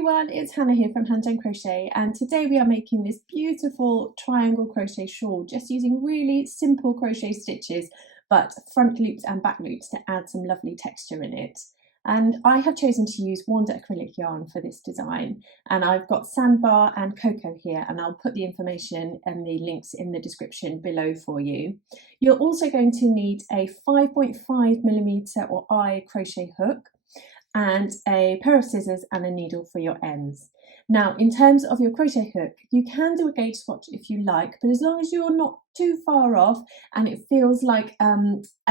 everyone, it's Hannah here from Hand Done Crochet, and today we are making this beautiful triangle crochet shawl just using really simple crochet stitches but front loops and back loops to add some lovely texture in it. And I have chosen to use Wanda acrylic yarn for this design, and I've got Sandbar and Cocoa here, and I'll put the information and the links in the description below for you. You're also going to need a 5.5mm or eye crochet hook and a pair of scissors and a needle for your ends. Now, in terms of your crochet hook, you can do a gauge swatch if you like, but as long as you're not too far off and it feels like a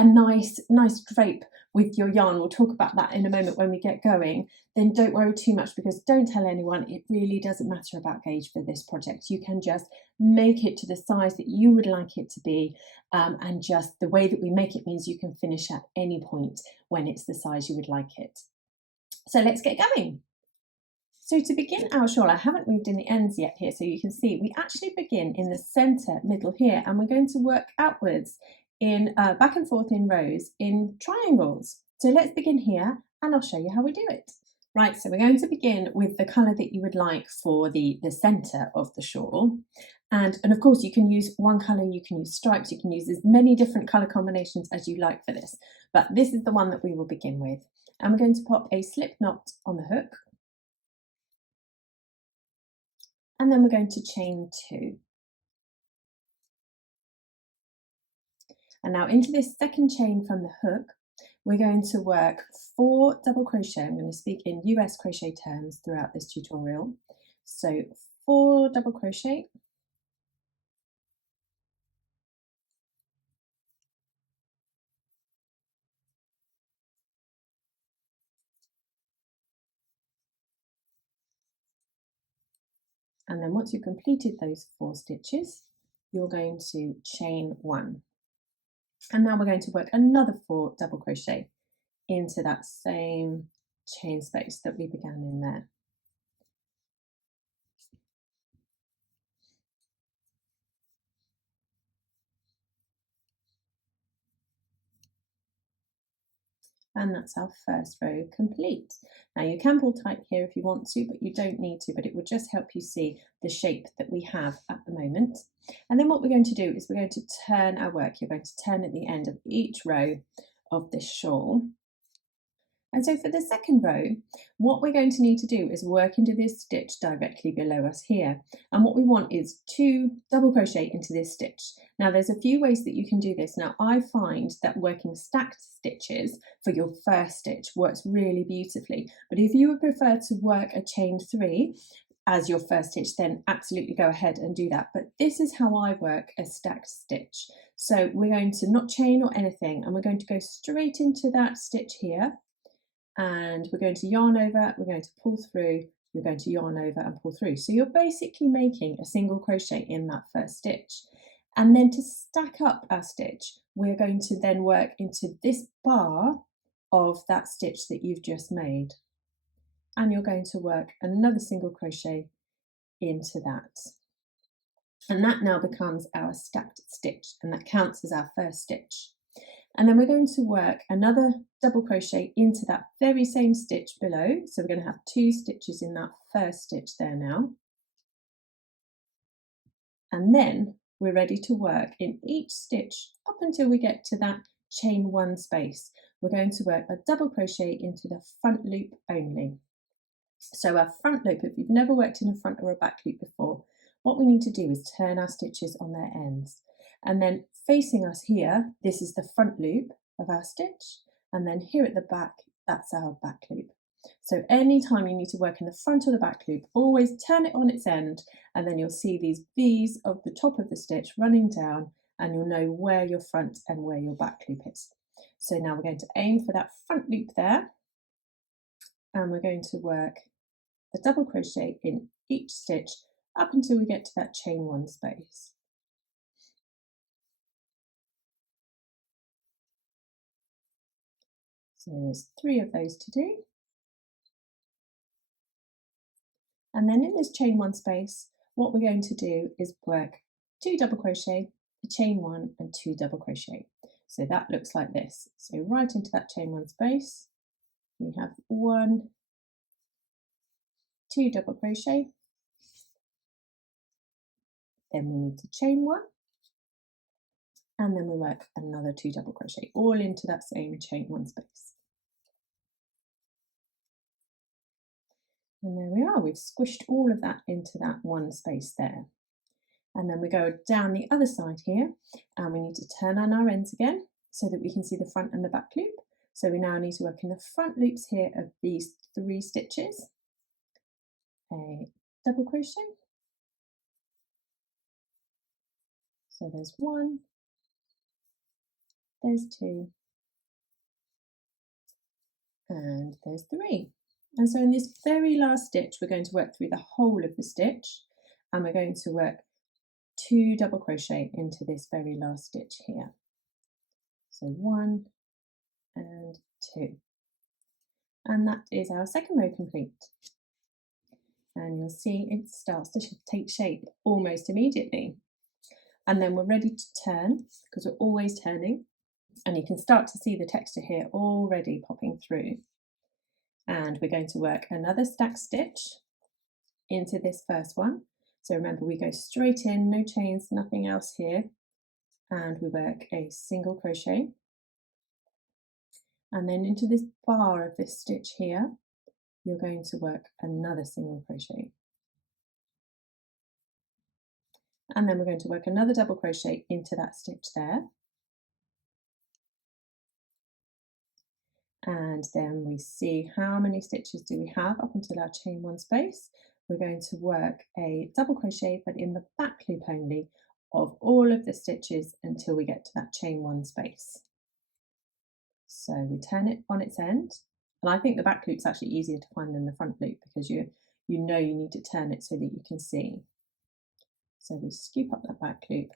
nice drape with your yarn, we'll talk about that in a moment when we get going, then don't worry too much, because don't tell anyone. It really doesn't matter about gauge for this project. You can just make it to the size that you would like it to be, and just the way that we make it means you can finish at any point when it's the size you would like it. So let's get going. So to begin our shawl, I haven't moved in the ends yet here, so you can see we actually begin in the center middle here, and we're going to work outwards in back and forth in rows in triangles. So let's begin here and I'll show you how we do it. Right, so we're going to begin with the colour that you would like for the centre of the shawl. And of course you can use one colour, you can use stripes, you can use as many different colour combinations as you like for this. But this is the one that we will begin with. And we're going to pop a slip knot on the hook. And then we're going to chain 2. And now into this second chain from the hook, we're going to work 4 double crochet. I'm going to speak in US crochet terms throughout this tutorial. So 4 double crochet. And then once you've completed those 4 stitches, you're going to chain 1. And now we're going to work another 4 double crochet into that same chain space that we began in there. And that's our first row complete. Now you can pull tight here if you want to, but you don't need to, but it will just help you see the shape that we have at the moment. And then what we're going to do is we're going to turn our work. You're going to turn at the end of each row of this shawl. And so for the second row, what we're going to need to do is work into this stitch directly below us here. And what we want is 2 double crochet into this stitch. Now there's a few ways that you can do this. Now I find that working stacked stitches for your first stitch works really beautifully. But if you would prefer to work a chain 3 as your first stitch, then absolutely go ahead and do that. But this is how I work a stacked stitch. So we're going to not chain or anything, and we're going to go straight into that stitch here. And we're going to yarn over, we're going to pull through, you're going to yarn over and pull through. So you're basically making a single crochet in that first stitch. And then to stack up our stitch, we're going to then work into this bar of that stitch that you've just made. And you're going to work another single crochet into that. And that now becomes our stacked stitch, and that counts as our first stitch. And then we're going to work another double crochet into that very same stitch below. So we're going to have 2 stitches in that first stitch there now. And then we're ready to work in each stitch up until we get to that chain 1 space. We're going to work a double crochet into the front loop only. So our front loop, if you've never worked in a front or a back loop before, what we need to do is turn our stitches on their ends. And then facing us here, this is the front loop of our stitch, and then here at the back, that's our back loop. So anytime you need to work in the front or the back loop, always turn it on its end, and then you'll see these V's of the top of the stitch running down, and you'll know where your front and where your back loop is. So now we're going to aim for that front loop there, and we're going to work a double crochet in each stitch up until we get to that chain 1 space. So there's 3 of those to do. And then in this chain 1 space, what we're going to do is work 2 double crochet, a chain 1 and 2 double crochet. So that looks like this. So right into that chain 1 space, we have 1, 2 double crochet, then we need to chain 1, and then we work another 2 double crochet all into that same chain 1 space. And there we are, we've squished all of that into that one space there. And then we go down the other side here, and we need to turn on our ends again so that we can see the front and the back loop. So we now need to work in the front loops here of these 3 stitches, a double crochet. So there's 1, there's 2, and there's 3. And so in this very last stitch, we're going to work through the whole of the stitch, and we're going to work 2 double crochet into this very last stitch here. So 1 and 2. And that is our second row complete. And you'll see it starts to take shape almost immediately. And then we're ready to turn, because we're always turning. And you can start to see the texture here already popping through. And we're going to work another stack stitch into this first one. So remember, we go straight in, no chains, nothing else here. And we work a single crochet. And then into this bar of this stitch here, you're going to work another single crochet. And then we're going to work another double crochet into that stitch there. And then we see how many stitches do we have up until our chain 1 space. We're going to work a double crochet, but in the back loop only, of all of the stitches until we get to that chain 1 space. So we turn it on its end, and I think the back loop's actually easier to find than the front loop, because you know you need to turn it so that you can see. So we scoop up that back loop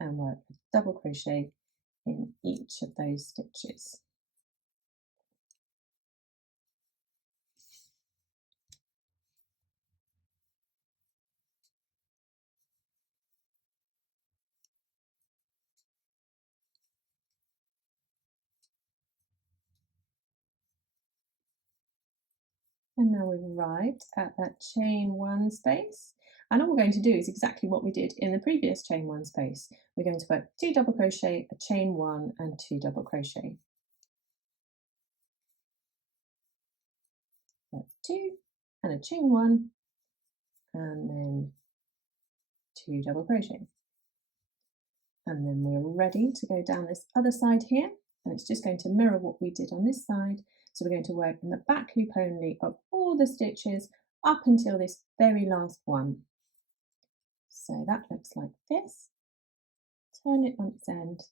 and work a double crochet in each of those stitches. And now we've arrived at that chain 1 space. And all we're going to do is exactly what we did in the previous chain 1 space. We're going to work 2 double crochet, a chain 1 and 2 double crochet. That's 2 and a chain 1 and then 2 double crochet. And then we're ready to go down this other side here, and it's just going to mirror what we did on this side. So we're going to work in the back loop only of all the stitches up until this very last one. So that looks like this. Turn it on its end,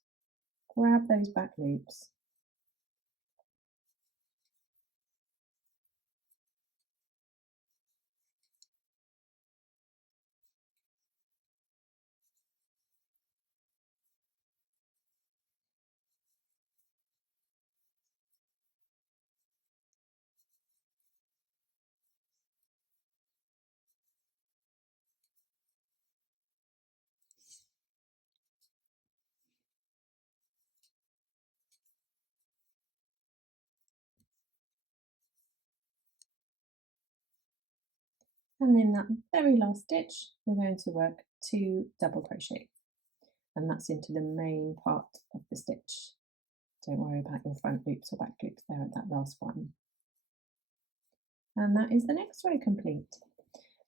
grab those back loops, and in that very last stitch we're going to work 2 double crochet, and that's into the main part of the stitch. Don't worry about your front loops or back loops there at that last one. And that is the next row complete.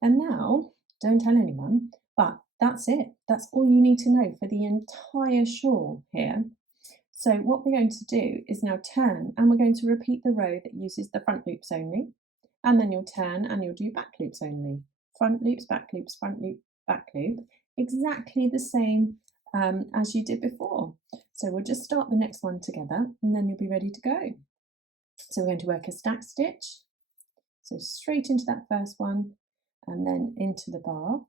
And now, don't tell anyone, but that's it. That's all you need to know for the entire shawl here. So what we're going to do is now turn, and we're going to repeat the row that uses the front loops only, and then you'll turn and you'll do back loops only. Front loops, back loops, front loop, back loop, exactly the same as you did before. So we'll just start the next one together and then you'll be ready to go. So we're going to work a stack stitch, so straight into that first one and then into the bar,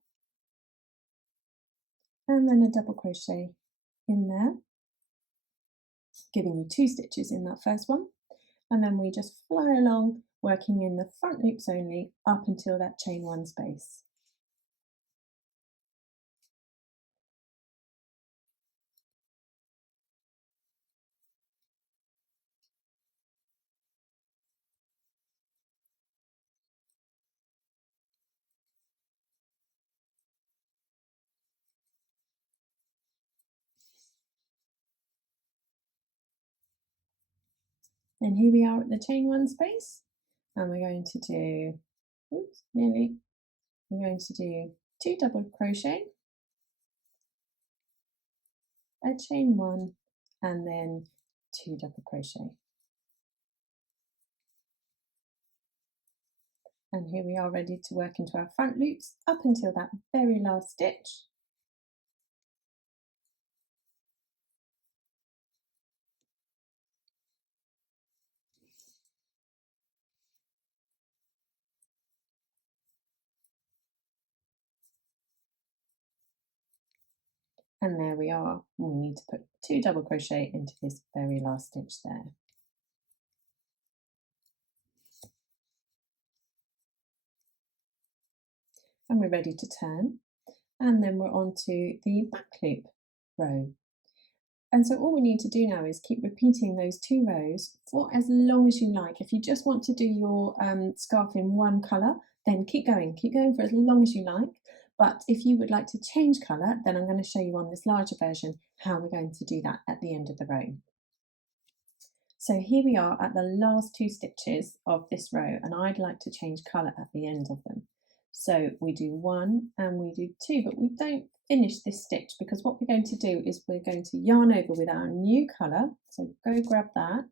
and then a double crochet in there, giving you 2 stitches in that first one, and then we just fly along working in the front loops only up until that chain 1 space. And here we are at the chain one space, and we're going to do, oops, nearly, we're going to do 2 double crochet, a chain one, and then 2 double crochet. And here we are ready to work into our front loops up until that very last stitch. And there we are. We need to put 2 double crochet into this very last stitch there. And we're ready to turn. And then we're on to the back loop row. And so all we need to do now is keep repeating those 2 rows for as long as you like. If you just want to do your scarf in one colour, then keep going for as long as you like. But if you would like to change colour, then I'm going to show you on this larger version how we're going to do that at the end of the row. So here we are at the last 2 stitches of this row, and I'd like to change colour at the end of them. So we do 1 and we do 2, but we don't finish this stitch, because what we're going to do is we're going to yarn over with our new colour. So go grab that.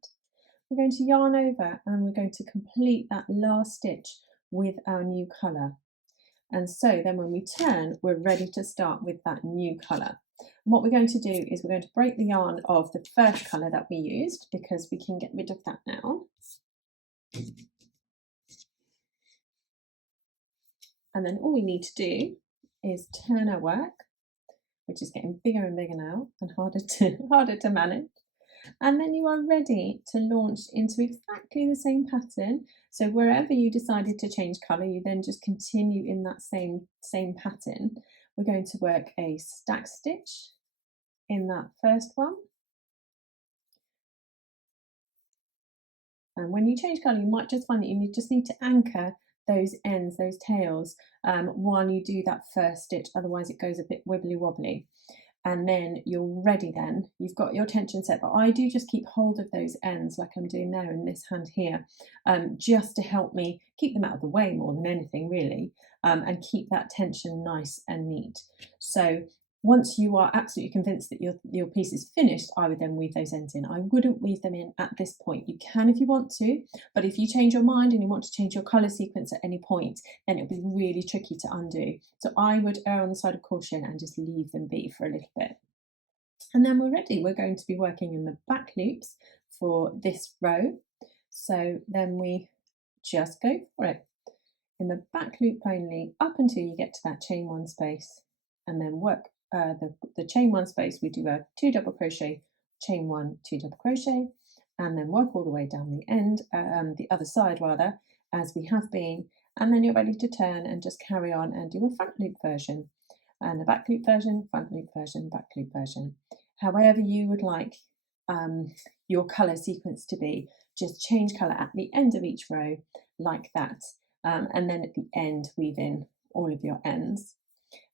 We're going to yarn over and we're going to complete that last stitch with our new colour. And so then when we turn, we're ready to start with that new colour. And what we're going to do is we're going to break the yarn of the first colour that we used, because we can get rid of that now. And then all we need to do is turn our work, which is getting bigger and bigger now and harder to manage. And then you are ready to launch into exactly the same pattern. So wherever you decided to change colour, you then just continue in that same pattern. We're going to work a stack stitch in that first one. And when you change colour, you might just find that you just need to anchor those ends, those tails, while you do that first stitch, otherwise it goes a bit wibbly wobbly. And then you're ready then, you've got your tension set, but I do just keep hold of those ends like I'm doing there in this hand here, just to help me keep them out of the way more than anything really, and keep that tension nice and neat. So once you are absolutely convinced that your piece is finished, I would then weave those ends in. I wouldn't weave them in at this point. You can if you want to, but if you change your mind and you want to change your colour sequence at any point, then it'll be really tricky to undo. So I would err on the side of caution and just leave them be for a little bit. And then we're ready. We're going to be working in the back loops for this row. So then we just go for it. In the back loop only, up until you get to that chain one space, and then work the chain one space. We do a 2 double crochet, chain 1, 2 double crochet, and then work all the way down the end, the other side rather, as we have been, and then you're ready to turn and just carry on and do a front loop version, and a back loop version, front loop version, back loop version. However you would like your colour sequence to be, just change colour at the end of each row like that, and then at the end weave in all of your ends.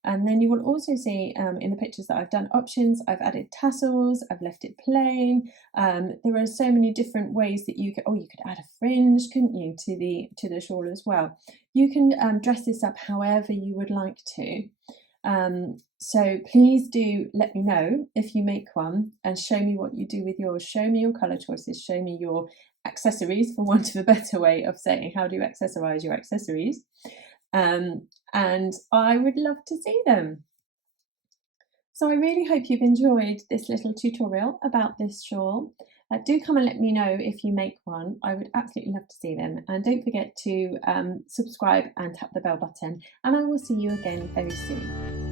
And then you will also see in the pictures that I've done options. I've added tassels, I've left it plain. There are so many different ways that you could, you could add a fringe, couldn't you, to the shawl as well. You can dress this up however you would like to. So please do let me know if you make one and show me what you do with yours. Show me your colour choices, show me your accessories, for want of a better way of saying, how do you accessorize your accessories? And I would love to see them. So I really hope you've enjoyed this little tutorial about this shawl. Do come and let me know if you make one. I would absolutely love to see them. And don't forget to subscribe and tap the bell button. And I will see you again very soon.